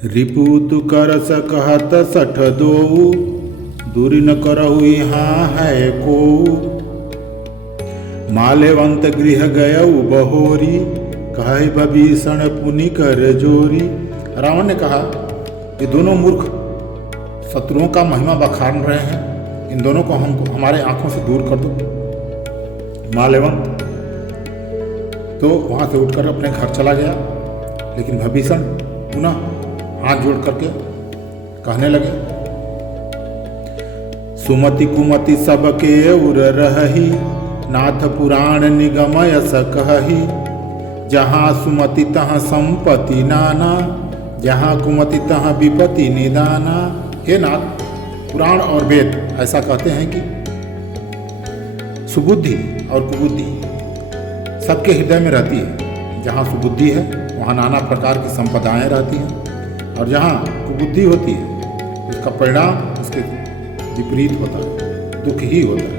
रिपुतु करस कहत सठ दोऊ, दूरी न करहु यहाँ है को। माल्यवंत गृह गयऊ बहोरी, कहे विभीषण पुनि कर जोरी। रावण ने कहा ये दोनों मूर्ख शत्रुओं का महिमा बखान रहे हैं, इन दोनों को हमको हमारे आंखों से दूर कर दो। माल्यवंत तो वहां से उठकर अपने घर चला गया, लेकिन विभीषण पुनः हाथ जोड़ करके कहने लगे, सुमति कुमति सबके उर रही, नाथ पुराण निगमय सकहि। जहाँ सुमति तहाँ संपत्ति नाना, जहाँ कुमति तहाँ विपत्ति निदाना। हे नाथ, पुराण और वेद ऐसा कहते हैं कि सुबुद्धि और कुबुद्धि सबके हृदय में रहती है। जहाँ सुबुद्धि है वहाँ नाना प्रकार की संपदाएं रहती हैं, और जहाँ कुबुद्धि होती है उसका परिणाम उसके विपरीत होता है, दुख ही होता है।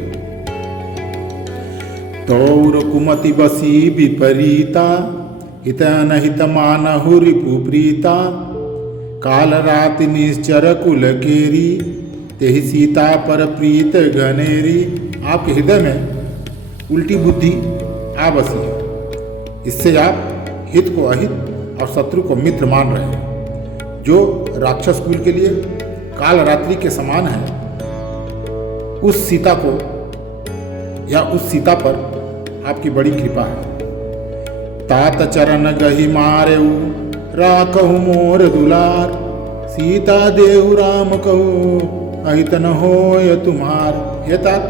तौर कुमति बसी विपरीता, हित अनहित मानहु रिपु प्रीता। काल राति निश्चर कुल केरी, तेहि सीता पर प्रीत घनेरी। आपके हृदय में उल्टी बुद्धि आ बसी है, इससे आप हित को अहित और शत्रु को मित्र मान रहे हैं। जो राक्षस कुल के लिए काल रात्रि के समान है, उस सीता को या उस सीता पर आपकी बड़ी कृपा है। तात चरण गहि मारेऊ, राखहु मोर दुलार। सीता देहु राम कहू, अहित न होय तुम्हार। हे तात,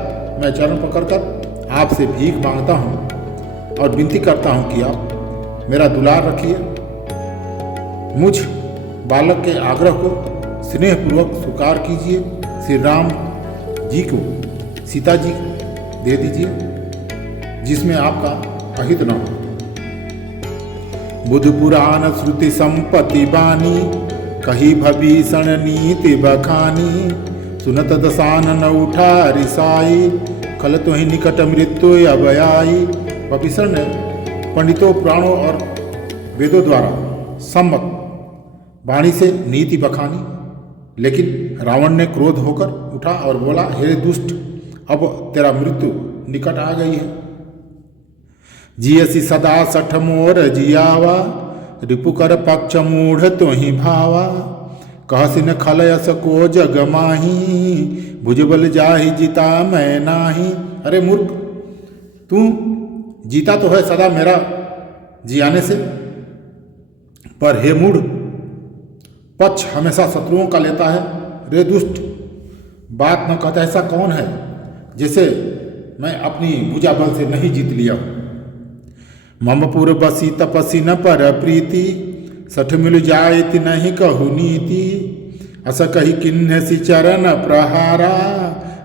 मैं चरण पकड़कर आपसे भीख मांगता हूँ और विनती करता हूँ कि आप मेरा दुलार रखिए। मुझ बालक के आग्रह को स्नेहपूर्वक स्वीकार कीजिए। श्री राम जी को सीता जी दे दीजिए, जिसमें आपका अहित न हो। बुध पुराण श्रुति संपत्ति बानी, कही भीषण नीति बखानी। सुनत दसानन उठा रिसाई, खल तुहि निकट मृत्यु अब आई। विभीषण ने पंडितों पुराणों और वेदों द्वारा सम्मत वाणी से नीति बखानी, लेकिन रावण ने क्रोध होकर उठा और बोला, हे दुष्ट, अब तेरा मृत्यु निकट आ गई है। जियसी सदा सठ मोर जियावा, रिपुकर पक्ष मूढ़ तुहि भावा। कहसिन खलयस को जग माही, भुजबल जाहि जिता मैं नाही। अरे मूर्ख, तू जीता तो है सदा मेरा जियाने से, पर हे मूढ़, पक्ष हमेशा शत्रुओं का लेता है। रे दुष्ट, बात न कहता ऐसा कौन है जिसे मैं अपनी भुजा बल से नहीं जीत लिया हूँ। ममपुर बसी तपसी न पर प्रीति, सठ मिल जायति नहीं कहु नीति। अस कही किन्हसी चरण प्रहारा,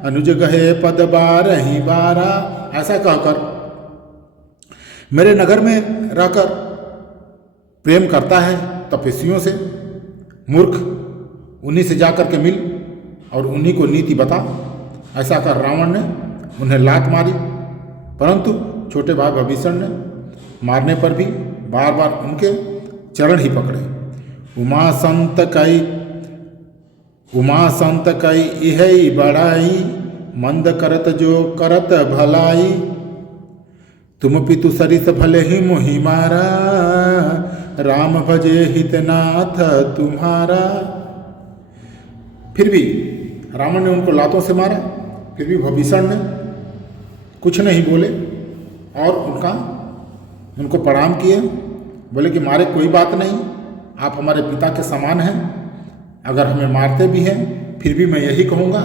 अनुज गहे पद बारहि बारा। ऐसा कहकर मेरे नगर में रहकर प्रेम करता है तपस्वियों से। मूर्ख, उन्हीं से जाकर के मिल और उन्हीं को नीति बता। ऐसा कर रावण ने उन्हें लात मारी, परंतु छोटे भाई विभीषण ने मारने पर भी बार बार उनके चरण ही पकड़े। उमा संत कई इहई बड़ाई, मंद करत जो करत भलाई। तुम पितु सरिस भले ही मोहि मारा, राम भजे हितनाथ तुम्हारा। फिर भी रावण ने उनको लातों से मारा, फिर भी विभीषण ने कुछ नहीं बोले और उनको प्रणाम किए। बोले कि मारे कोई बात नहीं, आप हमारे पिता के समान हैं। अगर हमें मारते भी हैं फिर भी मैं यही कहूँगा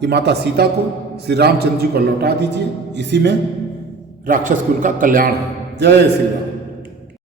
कि माता सीता को श्री रामचंद्र जी को लौटा दीजिए। इसी में राक्षस कुल का कल्याण है। जय श्री राम।